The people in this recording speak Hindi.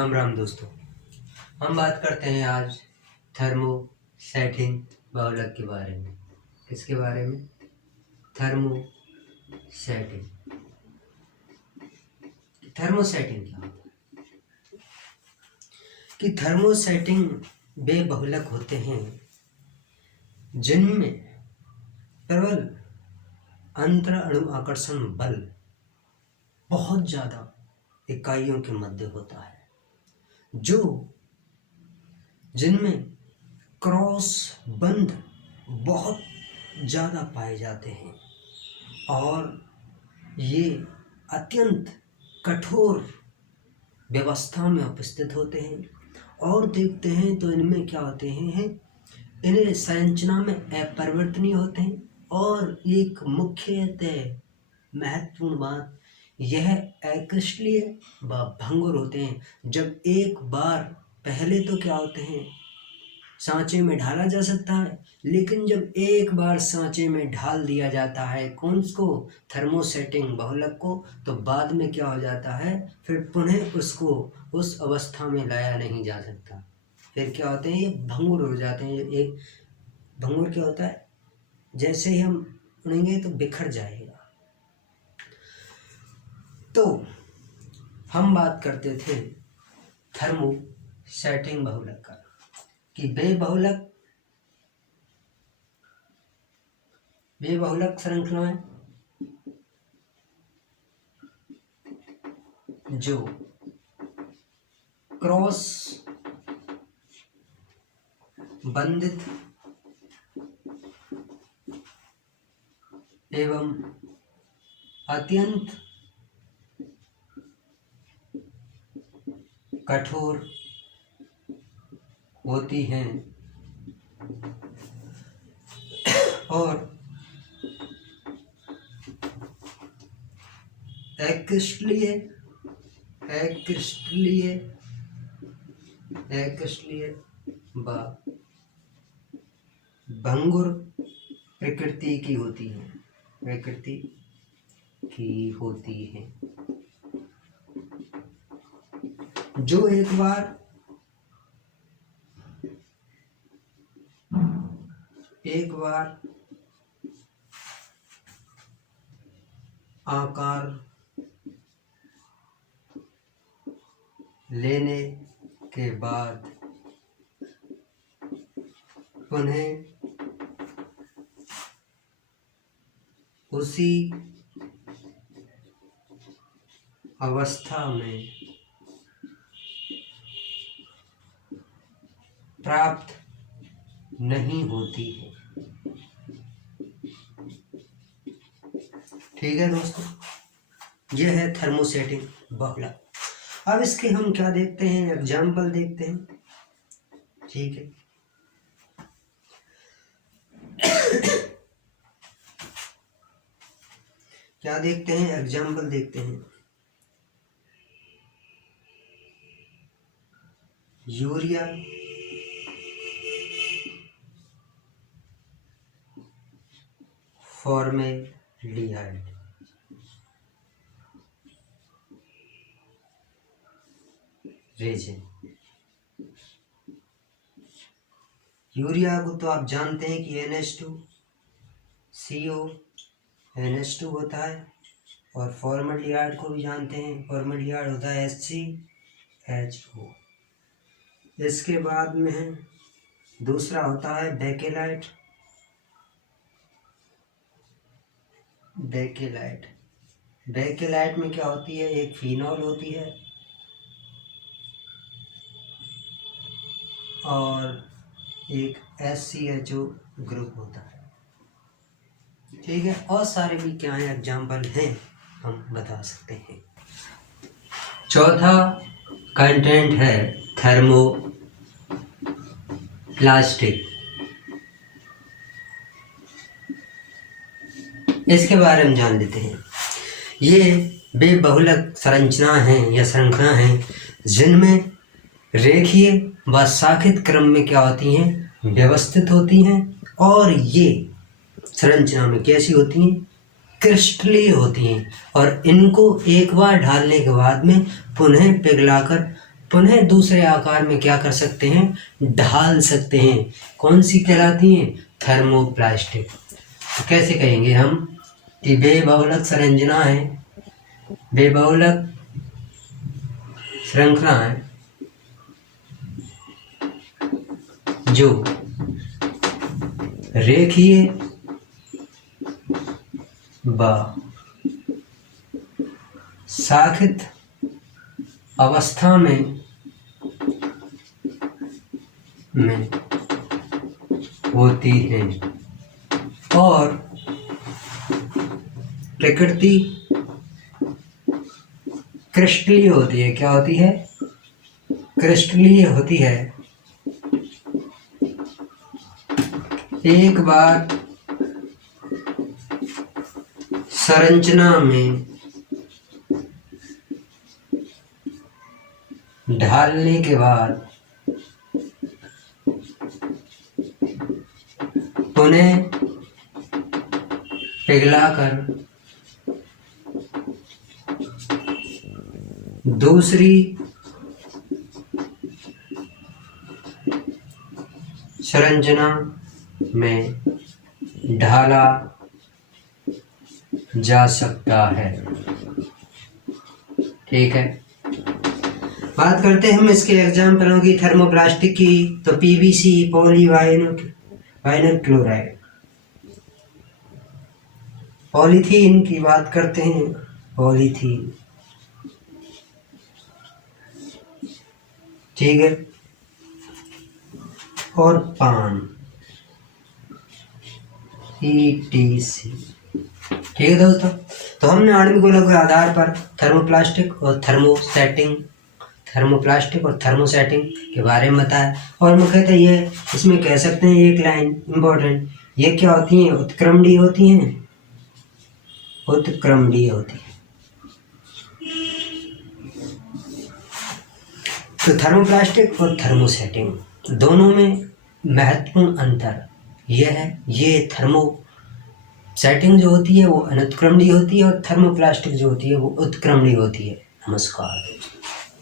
राम राम दोस्तों। हम बात करते हैं आज थर्मोसेटिंग बहुलक के बारे में। किसके बारे में? थर्मोसेटिंग। थर्मोसेटिंग क्या होता है? कि थर्मोसेटिंग वे बहुलक होते हैं जिनमें प्रबल अंतर अणु आकर्षण बल बहुत ज़्यादा इकाइयों के मध्य होता है, जिनमें क्रॉस बंध बहुत ज़्यादा पाए जाते हैं और ये अत्यंत कठोर व्यवस्था में उपस्थित होते हैं। और देखते हैं तो इनमें क्या होते हैं, इन्हें संरचना में अपरिवर्तनीय होते हैं। और एक मुख्यतः महत्वपूर्ण बात यह अक्रिस्टलीय व भंगुर होते हैं। जब एक बार पहले तो क्या होते हैं, सांचे में ढाला जा सकता है, लेकिन जब एक बार सांचे में ढाल दिया जाता है कौन को, थर्मोसेटिंग बहुलक को, तो बाद में क्या हो जाता है, फिर पुनः उसको उस अवस्था में लाया नहीं जा सकता। फिर क्या होते हैं, ये भंगुर हो जाते हैं। एक भंगुर क्या होता है, जैसे ही हम उड़ेंगे तो बिखर जाएगा। तो हम बात करते थे थर्मोसेटिंग बहुलक का, कि वे बहुलक श्रृंखलाएं जो क्रॉस बंधित एवं अत्यंत कठोर होती हैं और अक्रिस्टलीय व भंगुर प्रकृति की होती हैं, जो एक बार आकार लेने के बाद पुनः उसी अवस्था में प्राप्त नहीं होती है। ठीक है दोस्तों, यह है थर्मोसेटिंग बहुलक। अब इसके हम क्या देखते हैं, एग्जाम्पल देखते हैं। ठीक है, क्या देखते हैं, एग्जाम्पल देखते हैं। Urea formaldehyde, resin. यूरिया को तो आप जानते हैं कि NH2CO NH2 होता है, और फॉर्मेल्डिहाइड को भी जानते हैं, फॉर्मेल्डिहाइड होता है HCHO। इसके बाद में है दूसरा होता है बेकेलाइट। बेकेलाइट में क्या होती है, एक फिनॉल होती है और एक SCHO ग्रुप होता है। ठीक है, और सारे भी क्या है, एग्जाम्पल हैं, हम बता सकते हैं। चौथा कंटेंट है थर्मोप्लास्टिक। इसके बारे में जान लेते हैं। ये वे बहुलक संरचना हैं या श्रृंखला हैं जिनमें रेखीय व शाखित क्रम में क्या होती हैं, व्यवस्थित होती हैं। और ये संरचना में कैसी होती हैं, क्रिस्टलीय होती हैं। और इनको एक बार ढालने के बाद में पुनः पिघलाकर पुनः दूसरे आकार में क्या कर सकते हैं, ढाल सकते हैं। कौन सी कहलाती हैं, थर्मोप्लास्टिक। तो कैसे कहेंगे हम कि बेबहुलक संरचना है, बेबहुलक श्रृंखला है जो रेखीय व शाखित अवस्था में होती हैं और प्रकृति क्रिस्टलीय होती है। क्या होती है, क्रिस्टलीय होती है। एक बार संरचना में ढालने के बाद पुनः पिघलाकर दूसरी संरचना में ढाला जा सकता है। ठीक है, बात करते हैं हम इसके एग्जाम्पलों की थर्मोप्लास्टिक की। तो पीवीसी, पॉलीवाइनल क्लोराइड, पॉलीथीन की बात करते हैं, पॉलीथीन। ठीक है, और पान, ETC। ठीक है दोस्तों, तो हमने आणविक गोलों के आधार पर थर्मोप्लास्टिक और थर्मोप्लास्टिक और थर्मोसेटिंग के बारे में बताया। और मुख्यतः ये इसमें कह सकते हैं एक लाइन इम्पोर्टेंट, ये क्या होती हैं, उत्क्रमणीय होती हैं, उत्क्रमणीय होती है। तो थर्मोप्लास्टिक और थर्मोसेटिंग दोनों में महत्वपूर्ण अंतर यह है, ये थर्मोसेटिंग जो होती है वो अनुत्क्रमणीय होती है और थर्मोप्लास्टिक जो होती है वो उत्क्रमणीय होती है। नमस्कार।